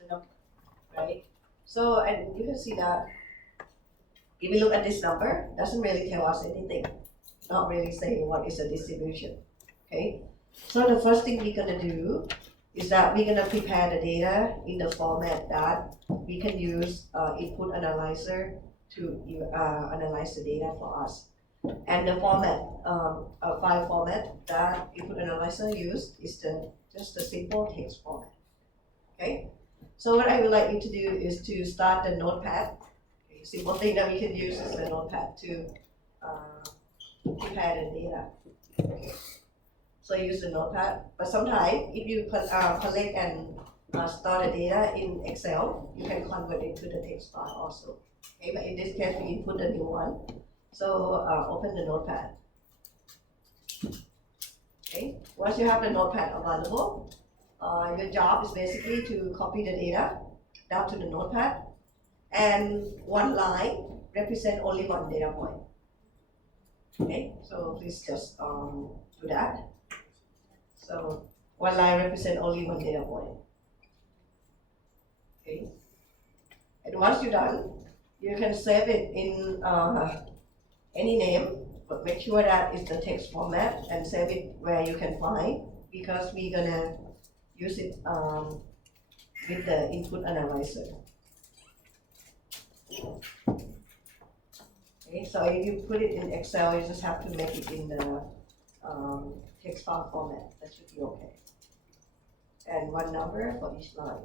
the number, right? So, and you can see that if we look at this number, doesn't really tell us anything. Not really saying what is the distribution, okay? So the first thing we're gonna do is that we're gonna prepare the data in the format that we can use input analyzer to analyze the data for us. And the format, file format that input analyzer use is just the simple text format, okay? So what I would like you to do is to start the notepad. Okay, simple thing that we can use is the notepad to prepare the data. Okay. So use the notepad, but sometimes if you collect and store the data in Excel, you can convert it to the text file also. Okay, but in this case, we input a new one. So open the notepad. Okay, once you have the notepad available, your job is basically to copy the data down to the notepad, and one line represent only one data point. Okay, so please just do that. So one line represent only one data point. Okay, and once you're done, you can save it in any name, but make sure that it's the text format and save it where you can find, because we're gonna use it with the input analyzer. Okay, so if you put it in Excel, you just have to make it in the text file format. That should be okay. And one number for each line.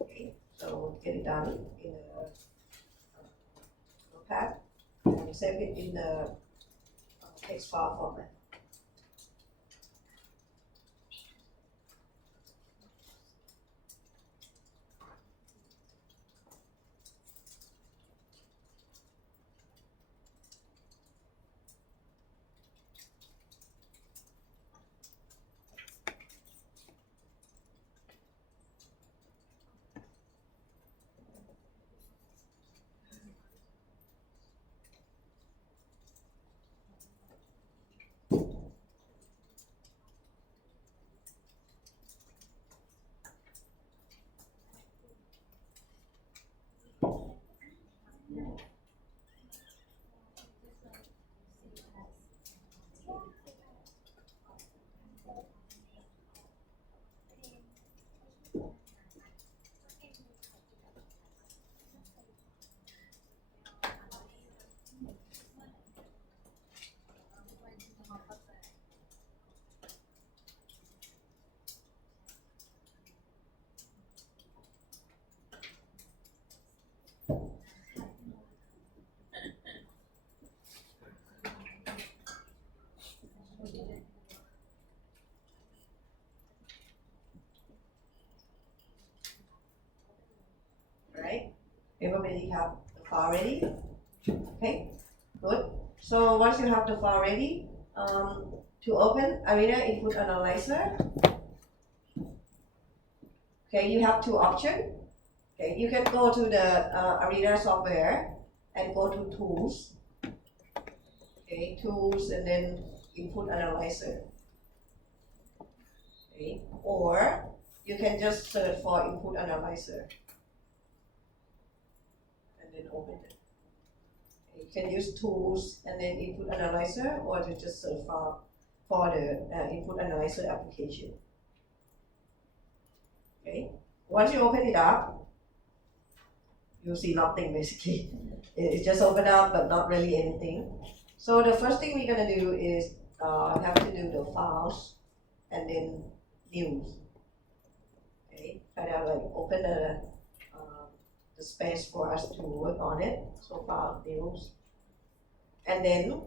Okay, so get it done in a notepad and save it in the text file format. Right? Everybody have the file ready? Okay, good. So once you have the file ready, to open Arena Input Analyzer, okay, you have two options. Okay, you can go to the Arena software and go to Tools. Okay, Tools and then Input Analyzer. Okay, or you can just search for Input Analyzer and then open it. You can use Tools and then Input Analyzer, or to just search for the Input Analyzer application. Okay, once you open it up, you'll see nothing basically. It just open up, but not really anything. So the first thing we're gonna do is have to do the files and then news. Okay, kind of like open the space for us to work on it. So file news, and then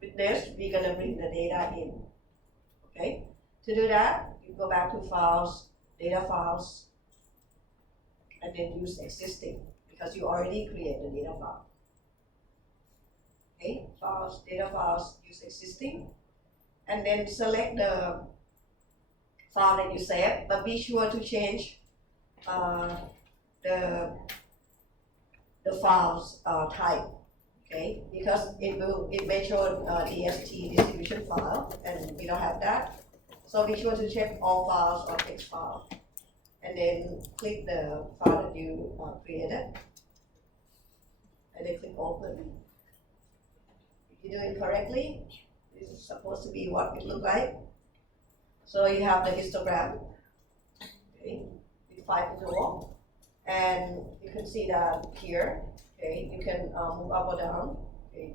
with this we're gonna bring the data in. Okay, to do that, you go back to files, data files, and then use existing, because you already create the data file. Okay, files, data files, use existing, and then select the file that you save, but be sure to change the files type, okay? Because it may show DST distribution file, and we don't have that. So be sure to check all files or text file, and then click the file that you created, and then click open. If you do it correctly, this is supposed to be what it looks like. So you have the histogram, okay, with 5 interval, and you can see that here, okay, you can move up or down, okay.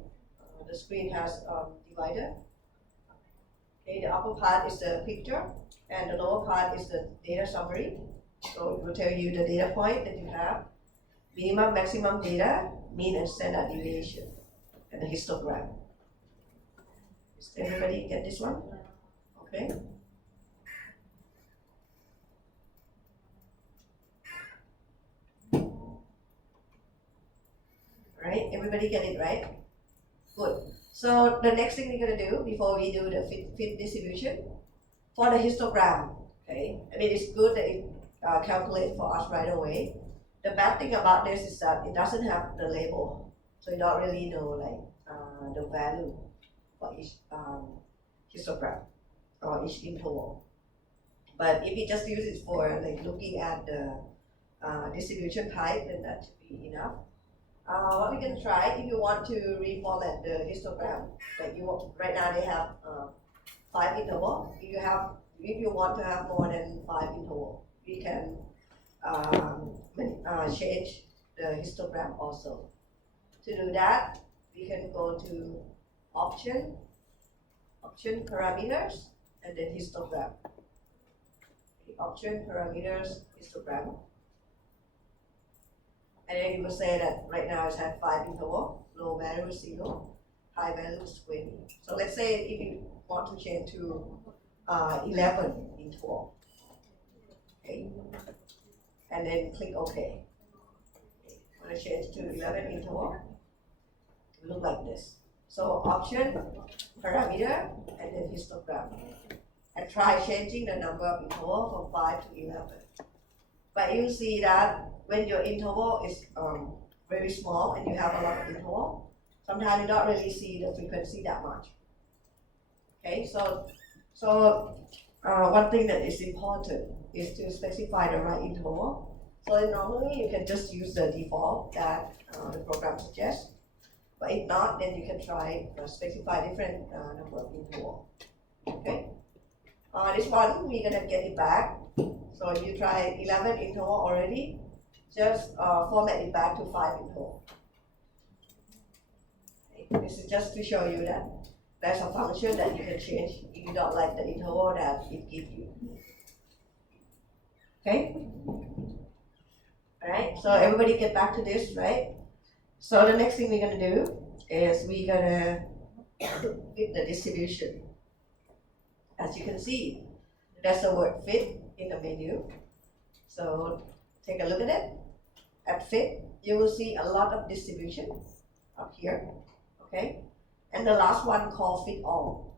The screen has divider. Okay, the upper part is the picture, and the lower part is the data summary. So it will tell you the data point that you have, minimum, maximum data, mean and standard deviation, and the histogram. Does everybody get this one? Okay. Right? Everybody get it, right? Good. So the next thing we're going to do before we do the fit distribution, for the histogram, okay? I mean, it's good that it calculates for us right away. The bad thing about this is that it doesn't have the label, so you don't really know like the value for each histogram or each interval. But if you just use it for like looking at the distribution type, then that should be enough. What we can try, if you want to reformat the histogram, like right now they have 5 interval. If you want to have more than 5 interval, we can change the histogram also. To do that, we can go to option parameters, and then histogram. Option parameters histogram. And then you will say that right now it's at 5 interval, low value is 0, high value is 20. So let's say if you want to change to 11 interval, okay, and then click OK. I'm going to change to 11 interval. It will look like this. So option, parameter, and then histogram. And try changing the number of interval from 5 to 11. But you see that when your interval is very small and you have a lot of interval, sometimes you don't really see the frequency that much. Okay, so one thing that is important is to specify the right interval. So normally you can just use the default that the program suggests. But if not, then you can try specify different number of interval. Okay. This one we're gonna get it back. So you try 11 interval already. Just format it back to 5 interval. Okay. This is just to show you that there's a function that you can change if you don't like the interval that it gives you. Okay? Alright, so everybody get back to this, right? So the next thing we're gonna do is we're gonna fit the distribution. As you can see, there's the word fit in the menu. So take a look at it. At fit, you will see a lot of distribution up here, okay? And the last one called fit all.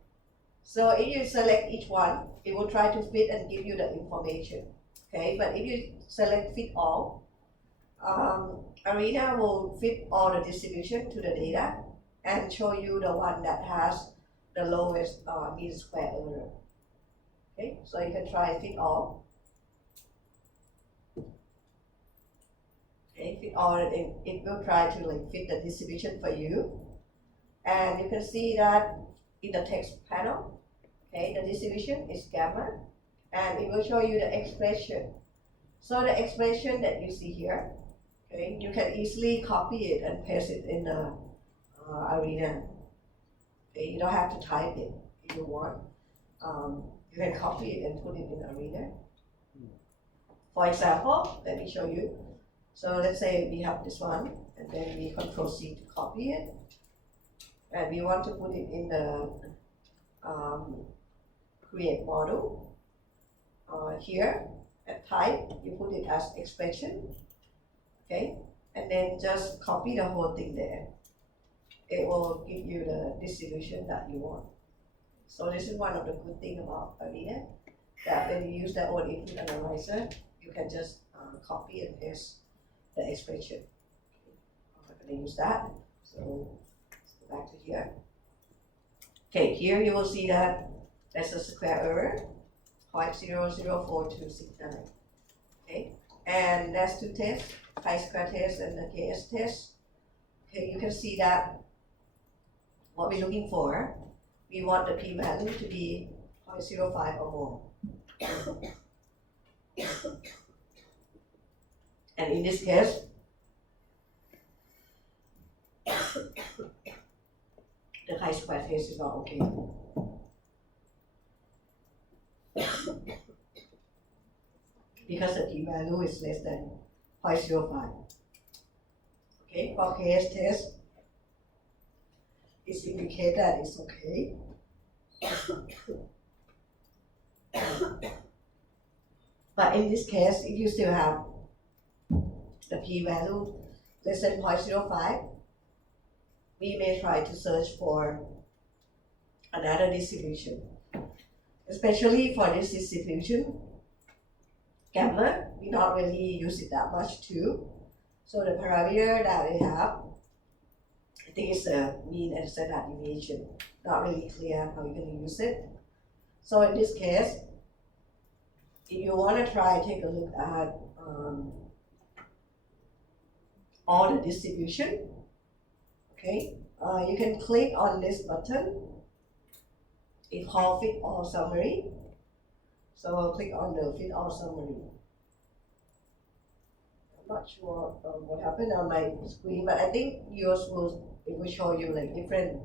So if you select each one, it will try to fit and give you the information, okay? But if you select fit all, Arena will fit all the distribution to the data and show you the one that has the lowest mean square error. Okay, so you can try fit all. Okay, fit all, it will try to like fit the distribution for you. And you can see that in the text panel, okay, the distribution is gamma, and it will show you the expression. So the expression that you see here, okay, you can easily copy it and paste it in the Arena. Okay, you don't have to type it if you want. You can copy it and put it in Arena. For example, let me show you. So let's say we have this one, and then we Control C to copy it, and we want to put it in the create model. Here at type, you put it as expression, okay, and then just copy the whole thing there. It will give you the distribution that you want. So this is one of the good things about Arena, that when you use the own input analyzer, you can just copy and paste the expression. I'm not going to use that. So let's go back to here. Okay, here you will see that there's a square error, 0.004269. Okay, and there's two tests, chi-square test and the KS test. Okay, you can see that what we're looking for, we want the p-value to be 0.05 or more. And in this case, the chi-square test is not okay. Because the p-value is less than 0.05. Okay, for KS test, it indicates that it's okay. But in this case, if you still have the p-value less than 0.05, we may try to search for another distribution. Especially for this distribution, gamma, we not really use it that much too. So the parameter that we have, I think it's the mean and standard deviation. Not really clear how you're going to use it. So in this case, if you want to try, take a look at all the distribution. Okay, you can click on this button. It's called Fit All Summary. So I'll click on the Fit All Summary. I'm not sure what happened on my screen, but I think yours will show you like different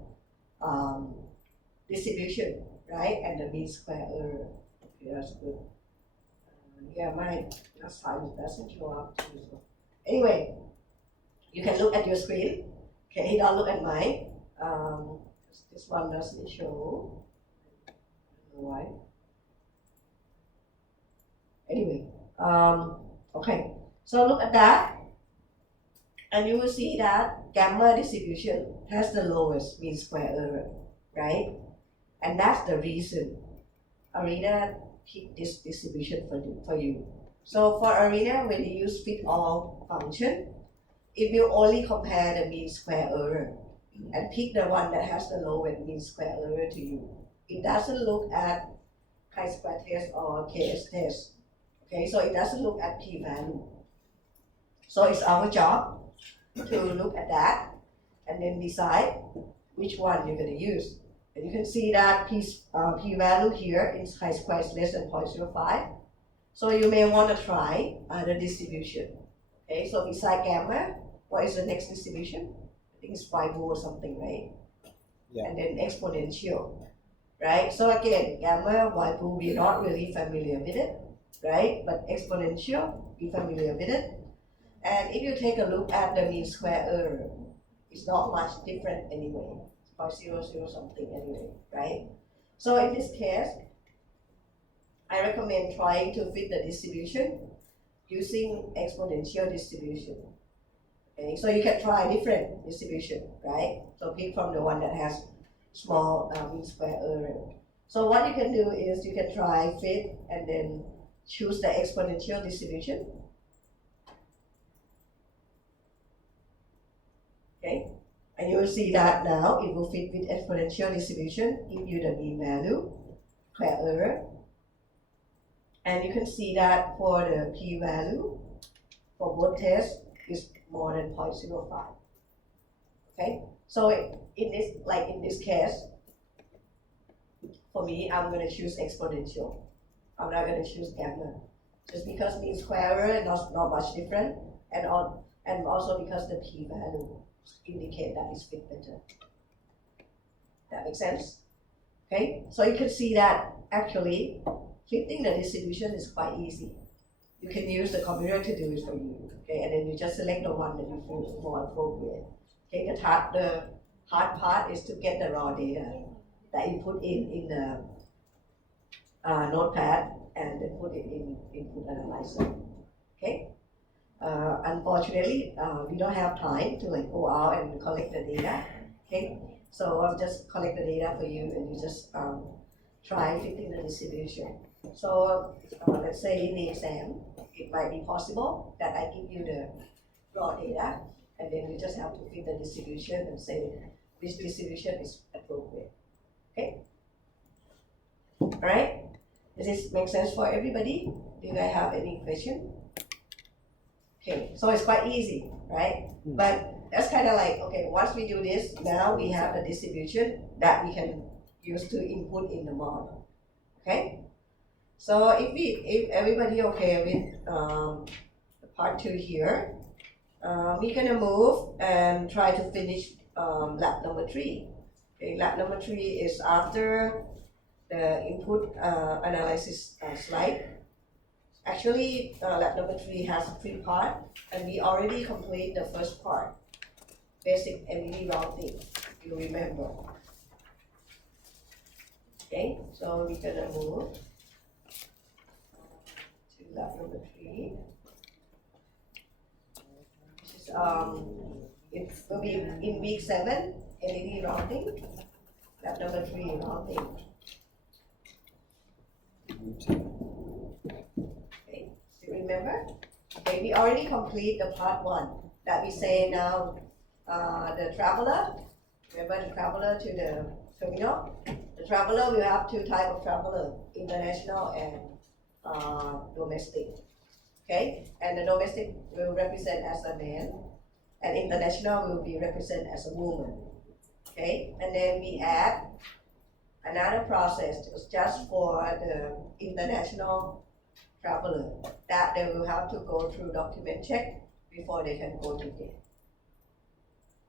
distribution, right? And the mean square error. Okay, that's good. Yeah, mine last time it doesn't show up too. So. Anyway, you can look at your screen. Okay, don't look at mine. This one doesn't show. I don't know why. Anyway, okay. So look at that, and you will see that gamma distribution has the lowest mean square error, right? And that's the reason Arena picked this distribution for you. So for Arena, when you use fit all function, it will only compare the mean square error and pick the one that has the lowest mean square error to you. It doesn't look at chi-square test or KS test. Okay, so it doesn't look at p-value. So it's our job to look at that and then decide which one you're going to use. And you can see that p-value here in chi-square is less than 0.05. So you may want to try the distribution. Okay, so beside gamma, what is the next distribution? I think it's Weibull or something, right? Yeah. And then exponential, right? So again, gamma, Weibull, we're not really familiar with it, right? But exponential, we're familiar with it. And if you take a look at the mean square error, it's not much different anyway. It's 0.00 something anyway, right? So in this case, I recommend trying to fit the distribution using exponential distribution. Okay, so you can try different distribution, right? So pick from the one that has small mean square error. So what you can do is you can try fit and then choose the exponential distribution. Okay, and you will see that now it will fit with exponential distribution, give you the mean value, square error. And you can see that for the p-value for both tests is more than 0.05. Okay, so in this case, for me, I'm going to choose exponential. I'm not going to choose gamma, just because mean square error is not much different, and also because the p-value indicate that it's fit better. That makes sense? Okay, so you can see that actually fitting the distribution is quite easy. You can use the computer to do it for you. Okay, and then you just select the one that you feel more appropriate. Okay, the hard part is to get the raw data that you put in the notepad and then put it in input analyzer. Okay. Unfortunately, we don't have time to go out and collect the data. Okay, So I'll just collect the data for you and you just try fitting the distribution. So let's say in the exam, it might be possible that I give you the raw data and then you just have to fit the distribution and say which distribution is appropriate. Okay? Alright? Does this make sense for everybody? Do you guys have any question? Okay, so it's quite easy, right? But that's kind of like, okay, once we do this, now we have the distribution that we can use to input in the model. Okay? So if everybody okay with part 2 here, we're gonna move and try to finish lab number 3. Okay, lab number 3 is after the input analysis slide. Actually, lab number 3 has 3 parts, and we already complete the first part, basic MED routing, if you remember. Okay, so we're gonna move to lab number 3. This is, it will be in week 7, MED routing, lab number 3 routing. Okay, still remember? Okay, we already complete the part 1 that we say now the traveler, remember the traveler to the terminal? The traveler will have 2 types of traveler, international and domestic. Okay, and the domestic will represent as a man and international will be represented as a woman. Okay, and then we add another process just for the international traveler that they will have to go through document check before they can go to gate.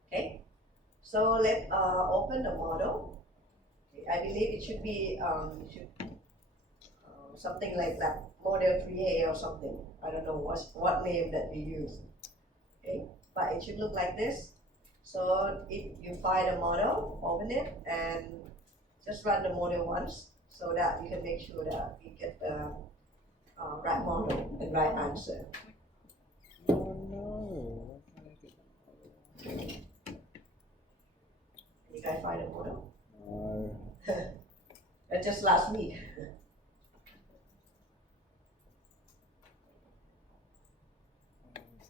Okay, so let's open the model. Okay, I believe it should be something like that, model 3A or something. I don't know what name that we use. Okay, but it should look like this. So if you find a model, open it and just run the model once so that you can make sure that you get the right model and right answer. Oh no. You guys find a model? No. That's just last week.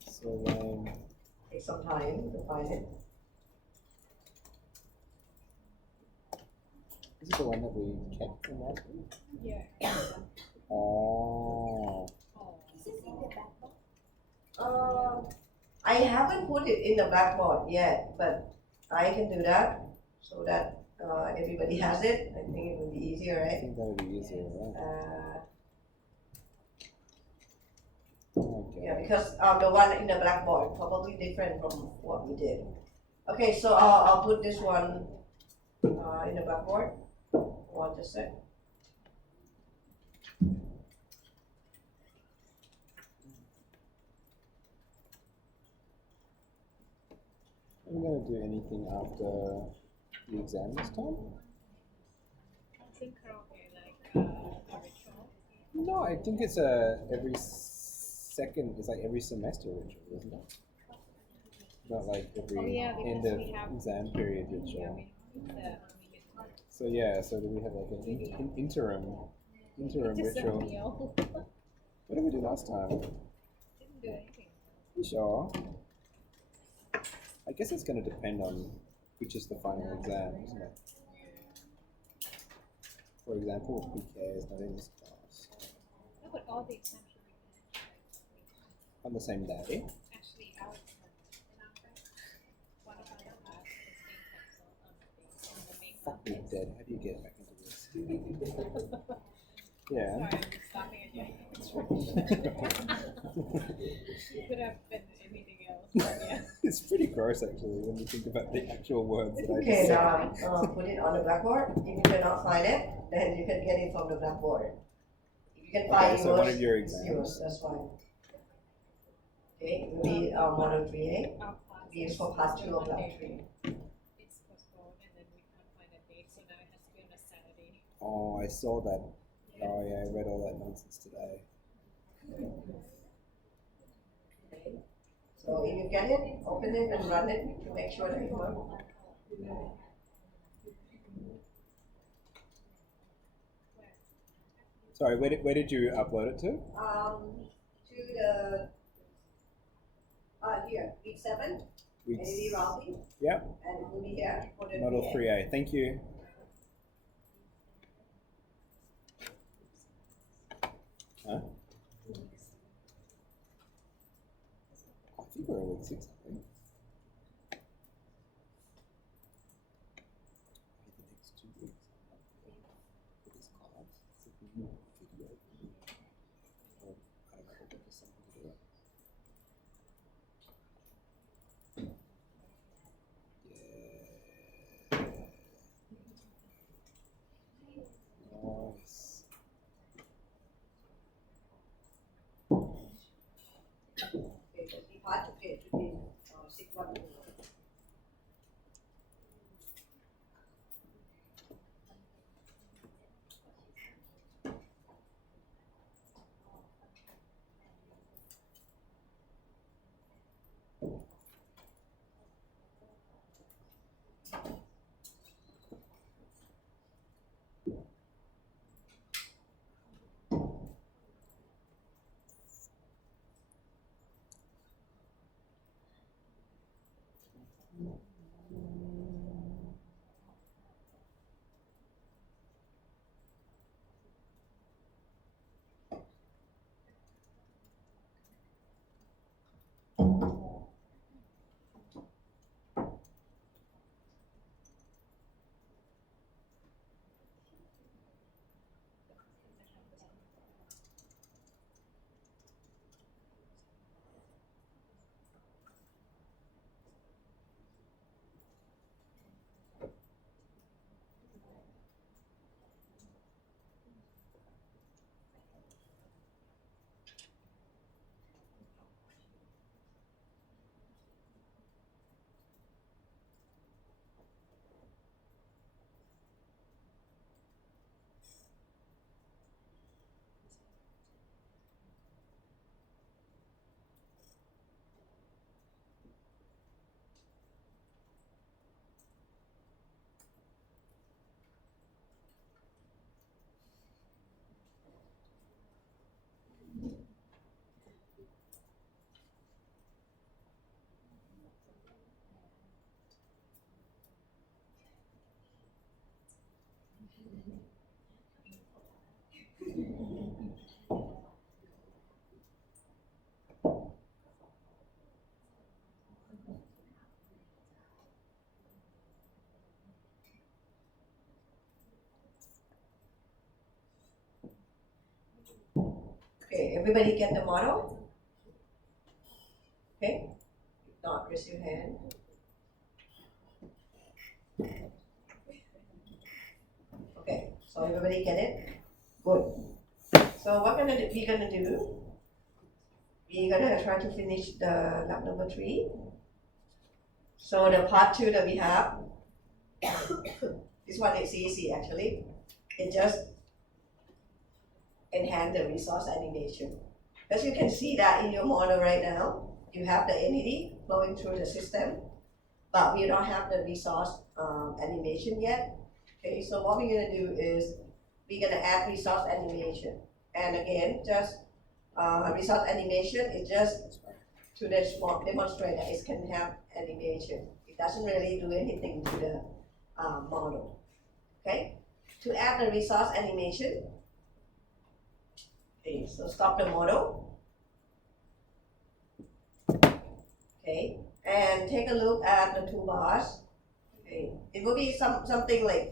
So lame. Take some time to find it. Is it the one that we kept from last week? Yeah. Oh. Is this in the backbone? I haven't put it in the blackboard yet, but I can do that so that everybody has it. I think it will be easier, I right? think that would be easier, right? Okay. Yeah, because the one in the blackboard probably different from what we did. Okay, so I'll put this one in the blackboard. One just sec. Are we going to do anything after the exam this time? I think probably like a ritual. No, I think it's every semester ritual, isn't it? Not like every Oh, yeah, because end of we have- exam period Yeah, ritual. we the So yeah, so do we have like an interim just a ritual? meal. What did we do last time? Didn't do anything. You sure? I guess it's going to depend on which is the final exam, isn't it? For example, who cares? Not in this class. No, but all the exams are written On the same day? actually out one of our class is being canceled on the main Fuck me campus. dead. How do you get back into this? Yeah. Sorry, I'm stopping at you. Could have been anything else. But yeah. It's pretty gross actually when you think about the actual words that I You just can said. put it on the blackboard. If you cannot find it, then you can get it from the blackboard. If you can find Okay, yours, so one of your it's exams. yours, that's fine. Okay, it will be model 3A. Our class B is for part 2 of lab 3. It's postponed and then we can't find a date, so now it has to be on a Saturday. Oh, I saw that. Oh yeah, I read all that nonsense today. Okay. So if you get it, open it and run it to make sure that it works. Sorry, where did you upload it to? To the here, week 7, Weeks. NAD routing, Yep. and it will be here for the Model 3A. 3A. Thank you. Huh? I think we're at week 6. I think. The next 2 weeks. For this class, it's a video. Or I don't know, there's just something to do it. Nice. Okay, so the part to get to be 6-1. Okay, everybody get the model? Okay, if not, raise your hand. Okay, so everybody get it? Good. So what we're gonna do? We're gonna try to finish the lab number 3. So the part 2 that we have, this one is easy actually. It just enhance the resource animation. As you can see that in your model right now, you have the entity flowing through the system, but we don't have the resource animation yet. Okay, so what we're gonna do is we're gonna add resource animation. And again, just resource animation is just to demonstrate that it can have animation. It doesn't really do anything to the model. Okay, to add the resource animation, okay, so stop the model. Okay, and take a look at the toolbars. Okay, it will be something like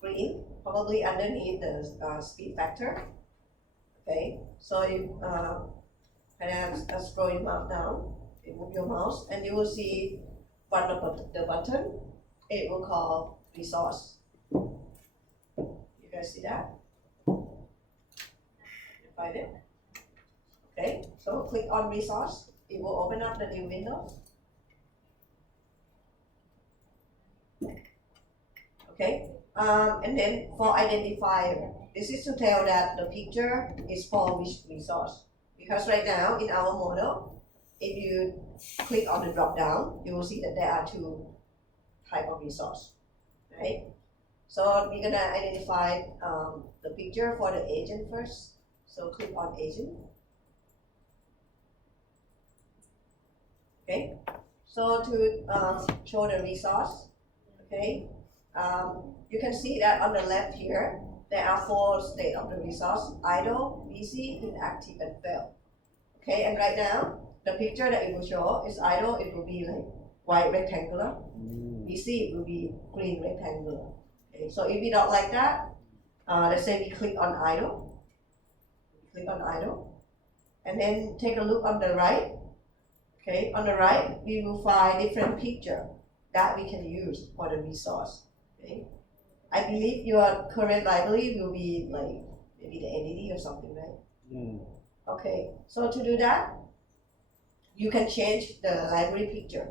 green, probably underneath the speed factor. Okay, so you kind of scroll your mouse down, you move your mouse, and you will see one of the button. It will call resource. You guys see that? You find it? Okay, so click on resource. It will open up the new window. Okay, and then for identifier, this is to tell that the picture is for which resource. Because right now in our model, if you click on the drop down, you will see that there are 2 types of resource, right? So we're gonna identify the picture for the agent first. So click on agent. Okay. So to show the resource, okay, you can see that on the left here, there are 4 states of the resource: idle, busy, inactive, and fail. Okay, and right now, the picture that it will show is idle, it will be like white rectangular. Busy, it will be green rectangular. Okay, so if we don't like that, let's say we click on idle, and then take a look on the right. Okay, on the right, we will find different picture that we can use for the resource. Okay, I believe your current library will be like maybe the entity or something, right? Okay, so to do that, you can change the library picture.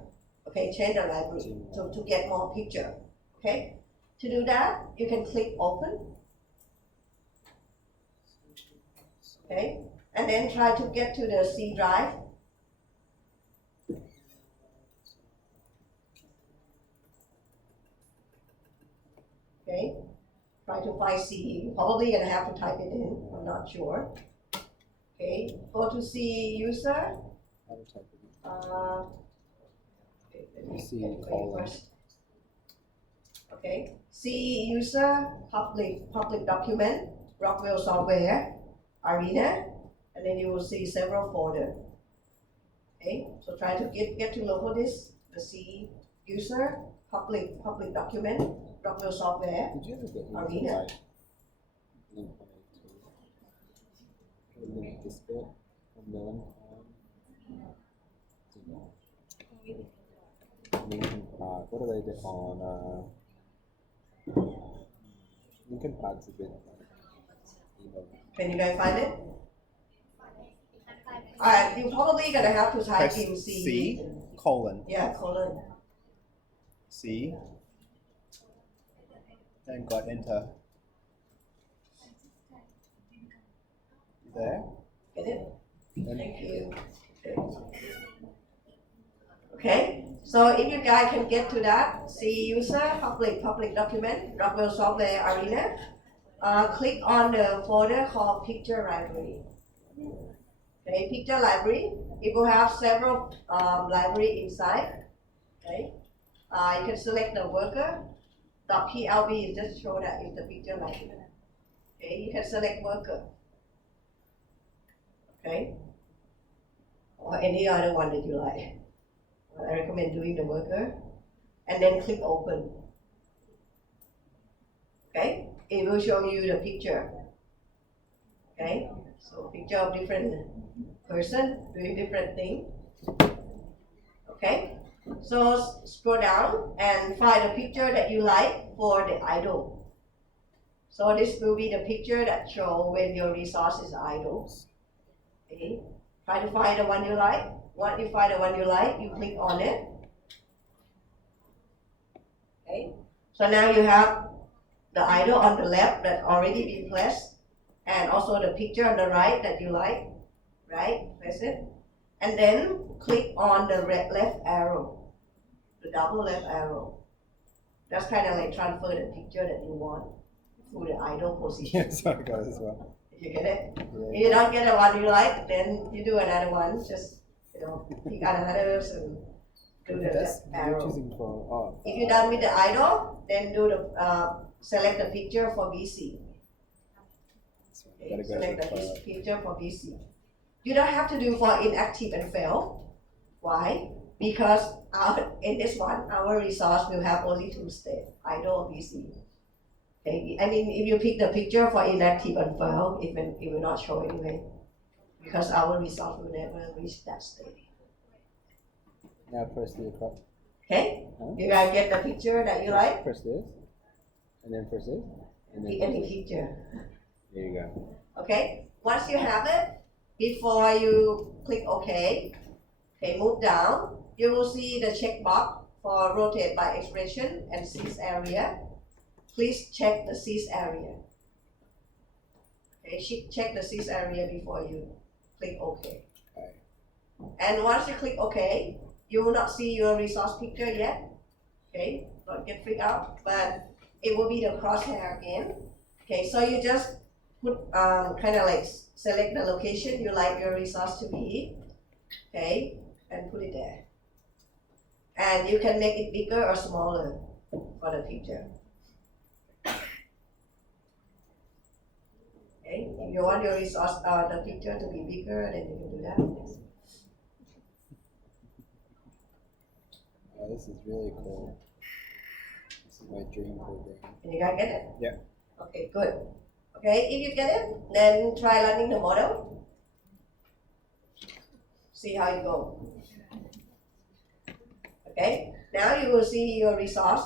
Okay, change the library to get more picture. Okay, to do that, you can click open. Okay, and then try to get to the C drive. Okay, try to find C. You're probably gonna have to type it in. I'm not sure. Okay, go to C user. Okay, let me C get it colon. first. Okay, C user public document Rockwell software arena, and then you will see several folders. Okay, so try to get to local disk, the C user public document Rockwell software. Did you ever get Arena. like link 182? Link this bit from Millen Lincoln Park. What do they do on Lincoln Park's a bit emo. Can you guys find it? Alright, you're probably gonna have to type Press in C. C colon Yeah, colon. C and got enter. There. Get it? And Thank you. Okay, so if you guys can get to that, C user public document Rockwell software arena, click on the folder called picture library. Okay, picture library. It will have several library inside. Okay, you can select the worker. .plb just show that it's the picture library. Okay, you can select worker. Okay, or any other one that you like. I recommend doing the worker, and then click open. Okay, it will show you the picture. Okay, so picture of different person doing different thing. Okay, so scroll down and find a picture that you like for the idle. So this will be the picture that show when your resource is idle. Okay, try to find the one you like. Once you find the one you like, you click on it. Okay, so now you have the idle on the left that already been placed, and also the picture on the right that you like, right? Press it, and then click on the left arrow, the double left arrow. That's kind of like transfer the picture that you want to the idle position. yes, I got it as well. You get it? Yeah. If you don't get the one you like, then you do another one. Just pick another and do the That's left you're arrow. choosing for If you're done with the idle, then do the select the picture for BC. Okay, gotta go select to the picture for BC. You don't have to do for inactive and fail. Why? Because in this one, our resource will have only 2 states, idle or BC. Okay, I mean, if you pick the picture for inactive and fail, it will not show anyway, because our resource will never reach that state. Now press the across. Okay, Huh? you guys get the picture that you like? Press this, and then press this, and then Pick press any this. picture. There you go. Okay, once you have it, before you click OK, okay, move down, you will see the checkbox for rotate by expression and seize area. Please check the seize area. Okay, check the seize area before you click OK. Okay. And once you click OK, you will not see your resource picture yet. Okay, don't get freaked out, but it will be the crosshair again. Okay, so you just put kind of like select the location you like your resource to be, okay, and put it there. And you can make it bigger or smaller for the picture. Okay, if you want your resource, the picture to be bigger, then you can do that. Oh, this is really cool. This is my dream program. Can you guys get it? Yeah. Okay, good. Okay, if you get it, then try running the model. See how it goes. Okay, now you will see your resource.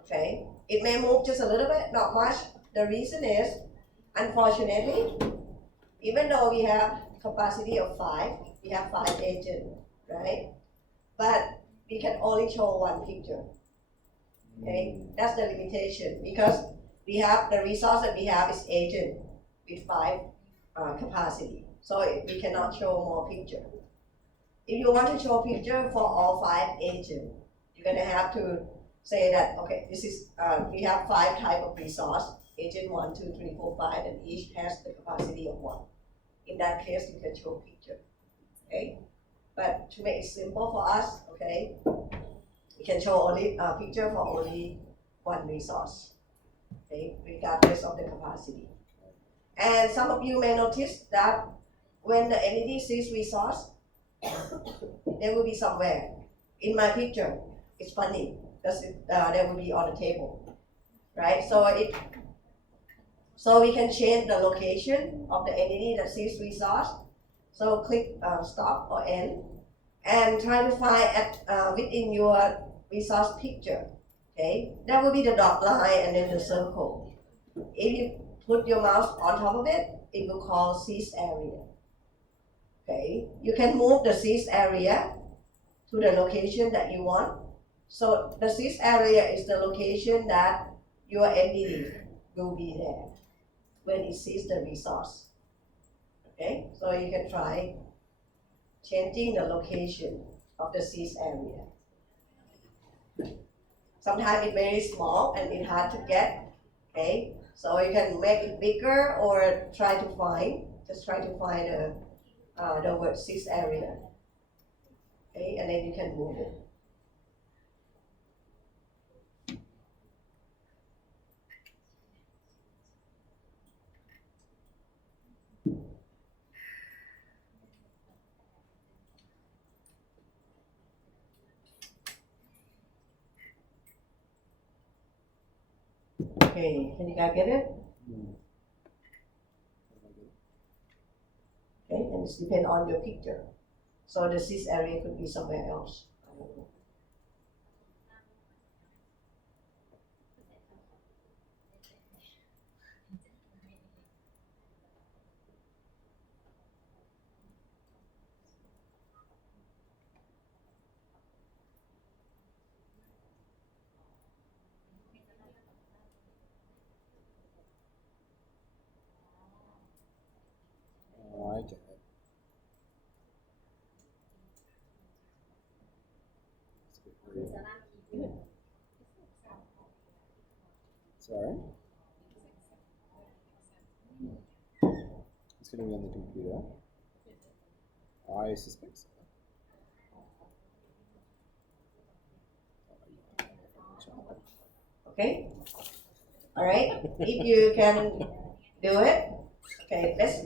Okay, it may move just a little bit, not much. The reason is, unfortunately, even though we have capacity of 5, we have 5 agents, right? But we can only show one picture. Okay, that's the limitation because we have the resource that we have is agent with 5 capacity, so we cannot show more picture. If you want to show picture for all 5 agents, you're gonna have to say that okay, this is we have 5 type of resource, agent 1, 2, 3, 4, 5, and each has the capacity of 1. In that case, you can show picture. Okay, but to make it simple for us, okay, we can show only a picture for only one resource, okay, regardless of the capacity. And some of you may notice that when the entity sees resource, there will be somewhere. In my picture, it's funny because there will be on the table, right? So we can change the location of the entity that sees resource. So click stop or end and try to find at within your resource picture. Okay, that will be the dot line and then the circle. If you put your mouse on top of it, it will call seized area. Okay, you can move the seized area to the location that you want. So the seized area is the location that your entity will be there when it sees the resource. Okay, so you can try changing the location of the seized area. Sometimes it's very small and it's hard to get. Okay, so you can make it bigger or try to find the word seized area. Okay, and then you can move it. Okay, can you guys get it? Okay, and it's depend on your picture. So the seized area could be somewhere else. I don't know. Oh, I get it. It's a bit weird. Sorry? It's gonna be on the computer. I suspect so. Okay? Alright, if you can do it, okay, let's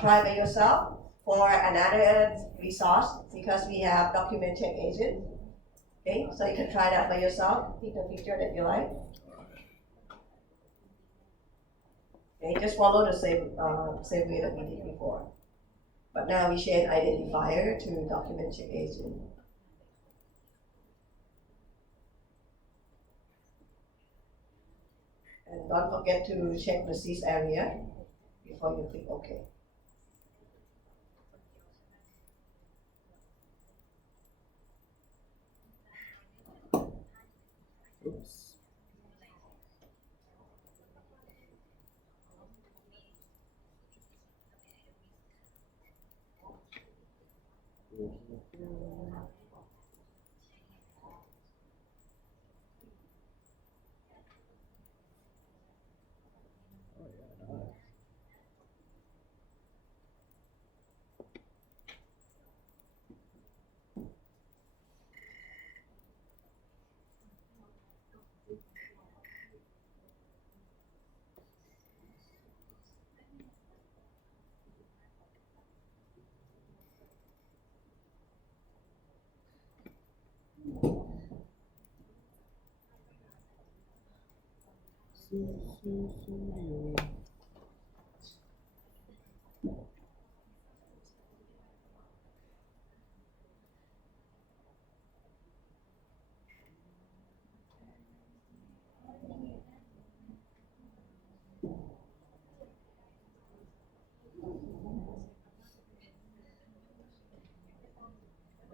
try by yourself for another resource because we have document check agent. Okay, so you can try that by yourself, pick the picture that you like. Okay, just follow the same way that we did before. But now we change identifier to document check agent. And don't forget to check the seized area before you click OK. Oops. Studio.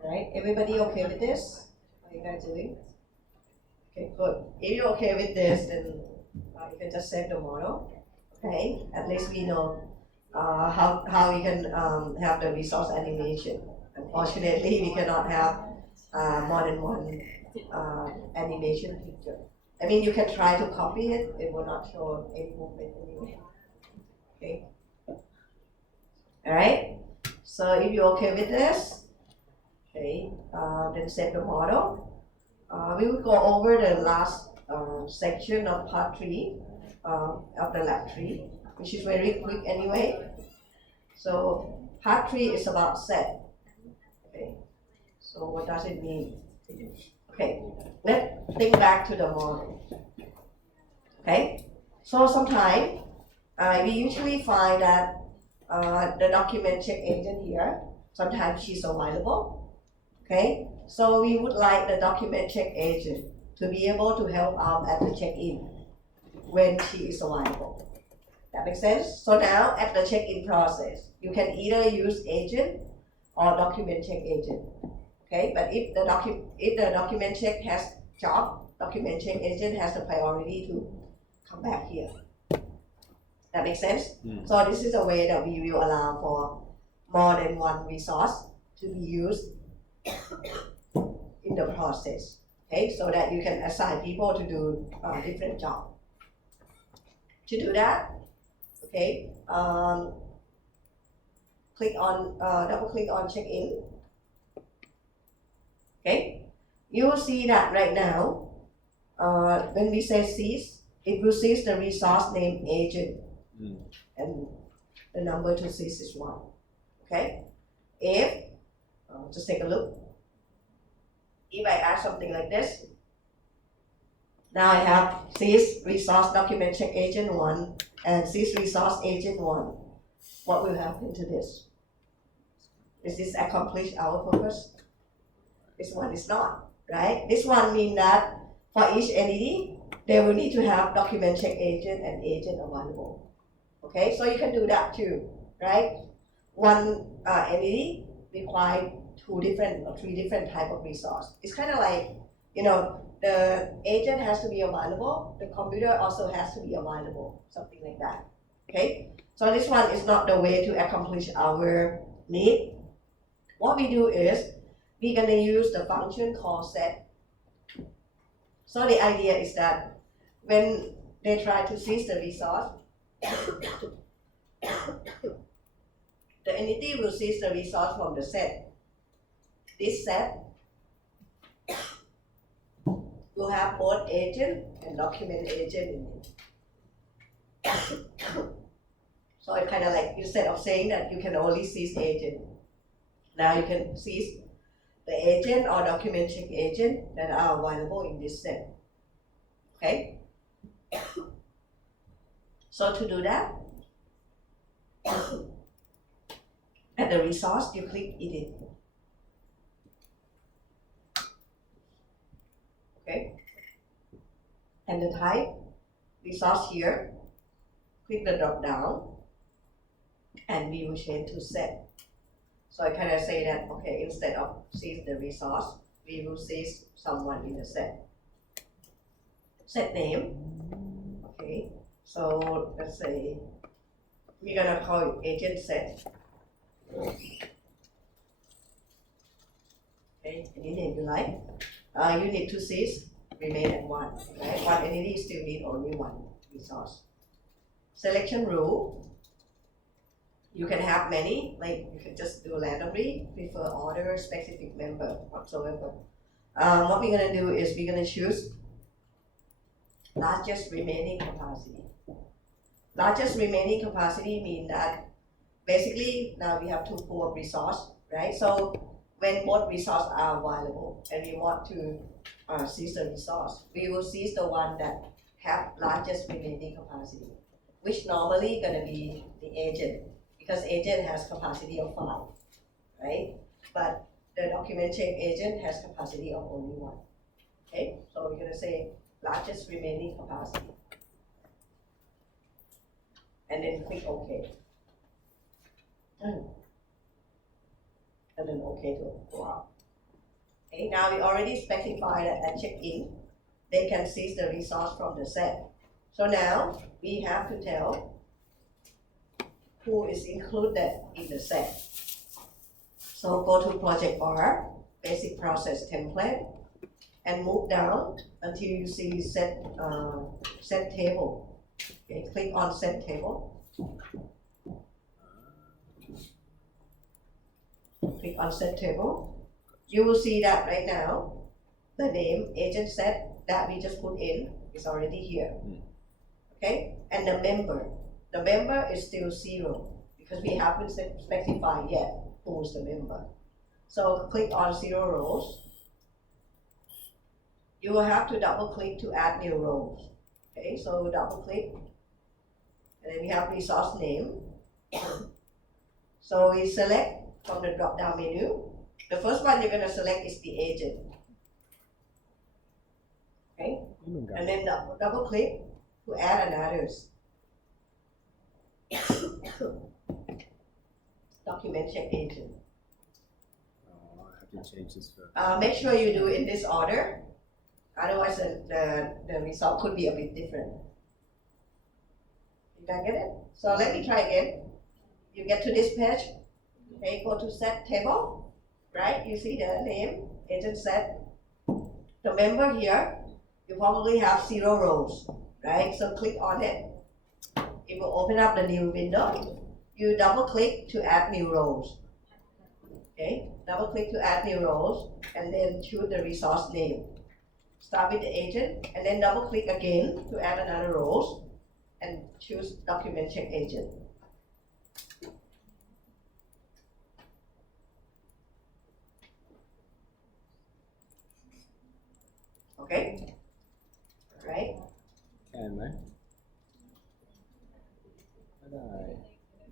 Right? Everybody okay with this? How are you guys doing? Okay, good. If you're okay with this, then you can just save the model. Okay, at least we know how we can have the resource animation. Unfortunately, we cannot have more than one animation picture. I mean, you can try to copy it, it will not show any movement anyway. Okay. All right. So if you're okay with this, okay, then save the model. We will go over the last section of part 3 of the lab 3, which is very quick anyway. So part 3 is about set. Okay. So what does it mean? Okay, let's think back to the model. Okay, so sometimes we usually find that the document check agent here, sometimes she's available. Okay, so we would like the document check agent to be able to help out at the check-in when she is available. That makes sense? So now at the check-in process, you can either use agent or document check agent. Okay, but if the document check has job, document check agent has the priority to come back here. That makes sense? So this is a way that we will allow for more than one resource to be used in the process. Okay, so that you can assign people to do different jobs. To do that, okay, double click on check-in. Okay, you will see that right now, when we say seize, it will seize the resource name agent, and the number to seize is 1. Okay, if just take a look. If I add something like this, now I have seize resource document check agent 1 and seize resource agent 1. What will happen to this? Is this accomplish our purpose? This one is not, right? This one means that for each entity, they will need to have document check agent and agent available. Okay, so you can do that too, right? One entity requires 2 different or 3 different type of resource. It's kind of like, the agent has to be available, the computer also has to be available, something like that. Okay, so this one is not the way to accomplish our need. What we do is, we're going to use the function called set. So the idea is that when they try to seize the resource, the entity will seize the resource from the set. This set will have both agent and document agent in it. So it's kind of like, instead of saying that you can only seize agent, now you can seize the agent or document check agent that are available in this set. Okay? So to do that, at the resource, you click edit. Okay? And the type, resource here, click the drop down, and we will change to set. So I kind of say that, okay, instead of seize the resource, we will seize someone in the set. Set name, okay, so let's say, we're gonna call it agent set. Okay, any name you like. You need to seize, remain at 1, right? One entity still need only 1 resource. Selection rule, you can have many, like you can just do randomly, prefer order, specific member, whatsoever. What we're gonna do is we're gonna choose largest remaining capacity. Largest remaining capacity means that basically now we have 2 pools of resource, right? So when both resources are available and we want to seize the resource, we will seize the one that have largest remaining capacity, which normally gonna be the agent, because agent has capacity of 5, right? But the document check agent has capacity of only 1. Okay, so we're gonna say largest remaining capacity. And then click OK. And then OK to go out. Okay, now we already specified that at check-in, they can seize the resource from the set. So now we have to tell who is included in the set. So go to project bar, basic process template, and move down until you see set table. Okay, click on set table. Click on set table. You will see that right now, the name agent set that we just put in is already here. Okay, and the member is still 0 because we haven't specified yet who's the member. So click on 0 rows. You will have to double click to add new rows. Okay, so double click, and then we have resource name. So we select from the drop down menu. The first one you're going to select is the agent. Okay, and then double click to add another document check agent. Oh, I have to change this first. Make sure you do it in this order, otherwise the result could be a bit different. You can get it? So let me try again. You get to this page, okay, go to set table, right? You see the name, agent set. The member here, you probably have 0 rows, right? So click on it. It will open up the new window. You double click to add new rows. Okay, double click to add new rows and then choose the resource name. Start with the agent and then double click again to add another rows and choose document check agent. Okay, all right. Can I?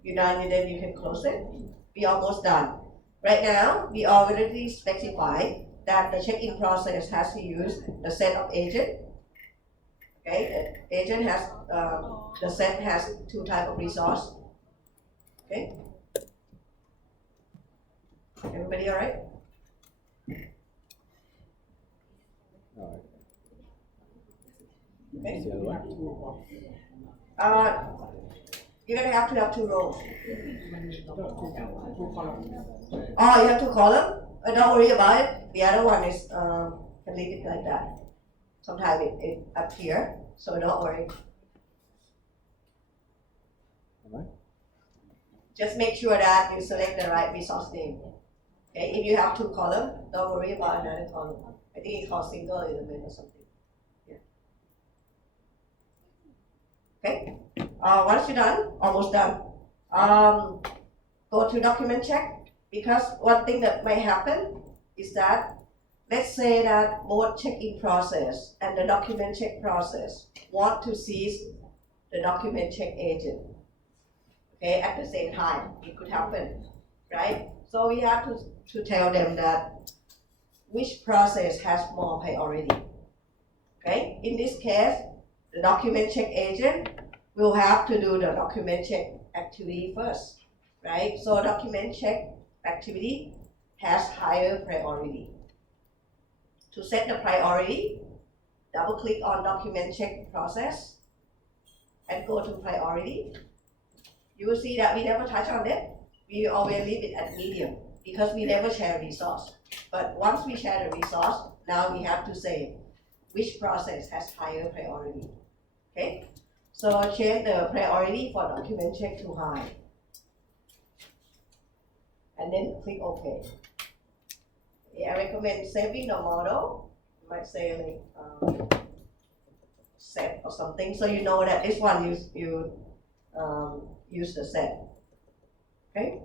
You're done, and then you can close it. We're almost done. Right now, we already specified that the check-in process has to use the set of agent. Okay, the agent has, the set has 2 types of resource. Okay. Everybody all right? Alright. Okay. The other one? You're gonna have to have 2 rows. Oh, you have 2 columns? Don't worry about it. The other one is, can leave it like that. Sometimes it up here, so don't worry. Alright. Just make sure that you select the right resource name. Okay, if you have 2 columns, don't worry about another column. I think it's called single element or something. Yeah. Okay. Once you're done, almost done, go to document check, because one thing that may happen is that, let's say that both check-in process and the document check process want to seize the document check agent, okay, at the same time. It could happen, right? So we have to tell them that which process has more priority, okay? In this case, the document check agent will have to do the document check activity first, right? So document check activity has higher priority. To set the priority, double click on document check process and go to priority. You will see that we never touch on it. We always leave it at medium because we never share resource. But once we share the resource, now we have to say which process has higher priority, okay? So change the priority for document check to high. And then click OK. I recommend saving the model. You might say like set or something, so you know that this one you use the set. Okay.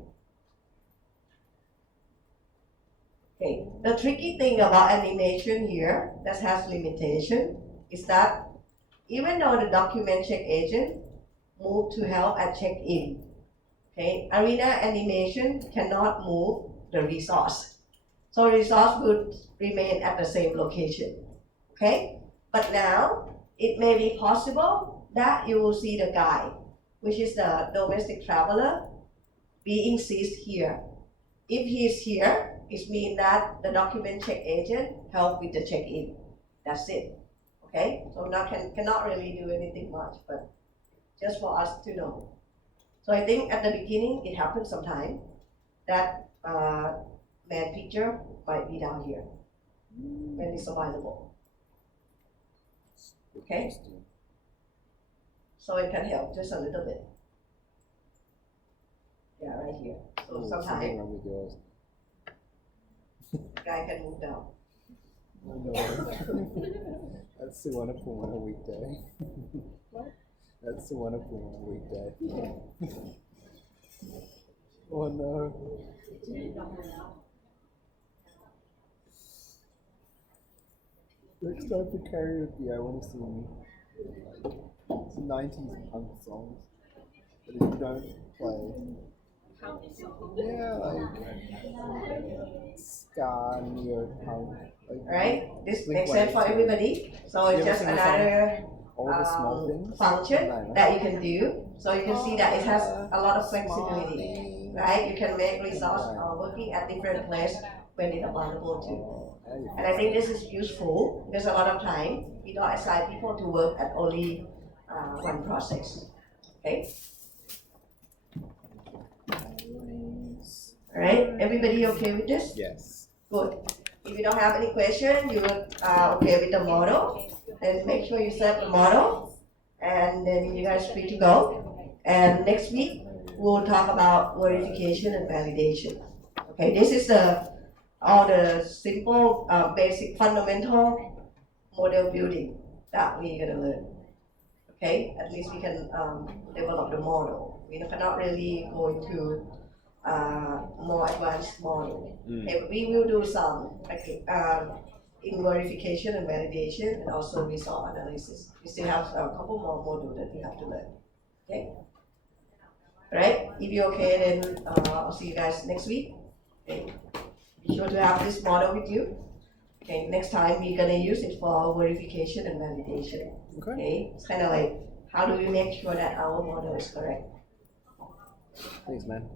Okay. The tricky thing about animation here that has limitation is that even though the document check agent moved to help at check-in, okay, Arena Animation cannot move the resource. So resource would remain at the same location, okay? But now, it may be possible that you will see the guy, which is the domestic traveler, being seized here. If he is here, it means that the document check agent help with the check-in. That's it, okay? So now cannot really do anything much, but just for us to know. So I think at the beginning, it happens sometime that man picture might be down here when it's available. Okay? So it can help just a little bit. Yeah, right here. So Oh, sometimes something wrong with yours. the guy can move down. Oh no. That's the one upon on a weekday. That's the one upon on a weekday. Oh no. Next time for karaoke, I want to sing 90s punk songs. But if you don't play, yeah, like ska, neo-punk. Like, Alright? This Blink makes sense for 182. everybody. So You it's ever just sing the song? another All the small things. function No. that you can do. So you can see that it has a lot of flexibility, right? You can make resource working at different places when it's available too. And I think this is useful because a lot of time we don't assign people to work at only one process. Okay? Alright, everybody okay with this? Yes. Good. If you don't have any question, you are okay with the model, then make sure you set the model, and then you guys free to go. And next week, we'll talk about verification and validation. Okay, this is all the simple, basic, fundamental model building that we're gonna learn. Okay, at least we can develop the model. We cannot really go into more advanced model. Okay, but we will do some in verification and validation, and also result analysis. We still have a couple more modules that we have to learn. Okay. Right? If you're okay, then I'll see you guys next week. Okay. Be sure to have this model with you. Okay. Next time we're gonna use it for verification and validation. Okay. Okay. It's kind of like how do we make sure that our model is correct? Thanks, man.